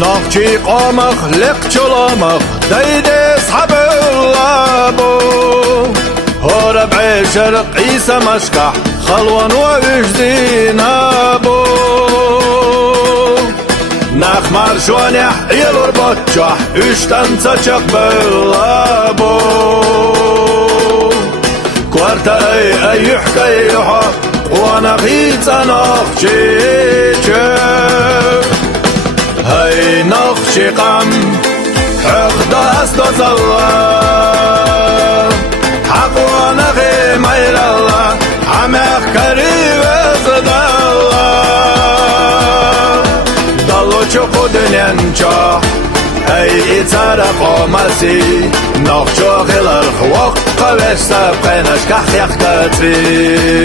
ناخچی قامخ لق چلامخ دید صحب اللابو هرب عشر قيس مشكح خلوان وجدي نابو نخمر شوانح يلور بطشح اشتن تشق باللابو كوارتا اي حكاي يحق وانا غيت نخشي هاي نخشي قم حق داس دوزالله حق وانا غي ميل الله عمق قريب ازدالله دلو چوكو دنينچا هاي اتارا قومسي نخشو غيلر خوق قوشتا بقينش كح يخكتري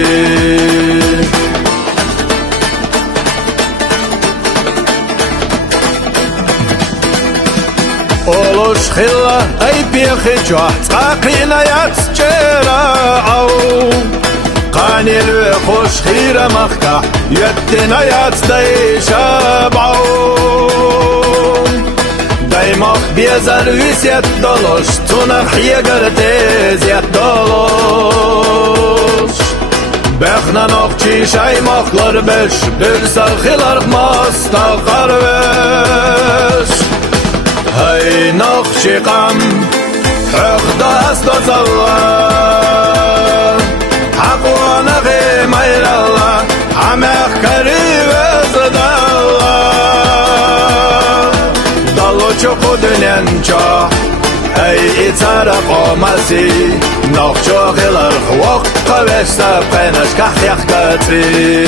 Oluş xilla ay bixi jah taqina yat çerao Qanil ve xoş xira maqqa yettina yat dayshabao Daymaq bezar visyat dolosh tunar xiyagarte ziyat dolosh Bexna noqchi shaymaqlar besh bir sarxilar masta qarvesh هاي نخشي قم حق داس دوزالله حق وانا غي ميل الله عمق قريب ازدالله دلو چوكو دنينچا هاي اتارا قومسي نخشو غيلر خوق قوشتا بقينش كح يخكتري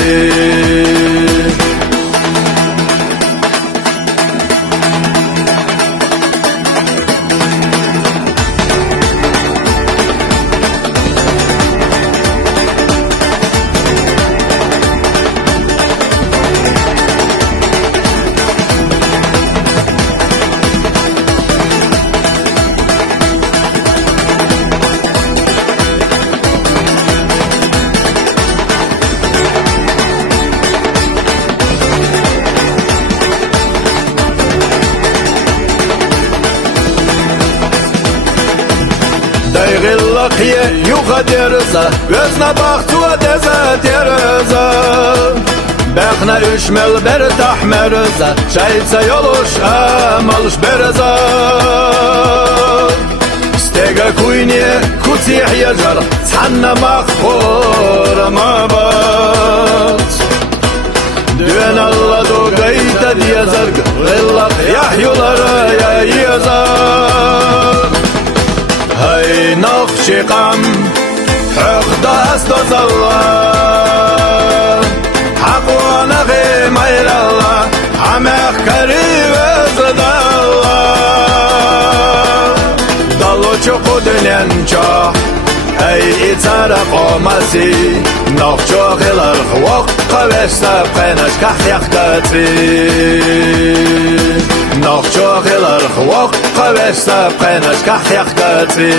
Dayğıllıq yuğa derza Özne baxtuğa deza derza Bəxna üşmel ber tahmerza Şayitsa yoluş amalış berza Stega kuyniye kutih yajar Sanna maqhur mabat Düven Allah do gayta diyazar Gıllaq yahyulara yazar هاي نخشي قم حق داس دوزالله حق وانا غي ميل الله عمق قريب ازدالله دلو چوكو دنينچا هاي اتارا قومسي نخشو غيلر خوق قوشتا بقينش كح يخكتري نخشو غيلر خوق قوشتا بقينش كح يخكتري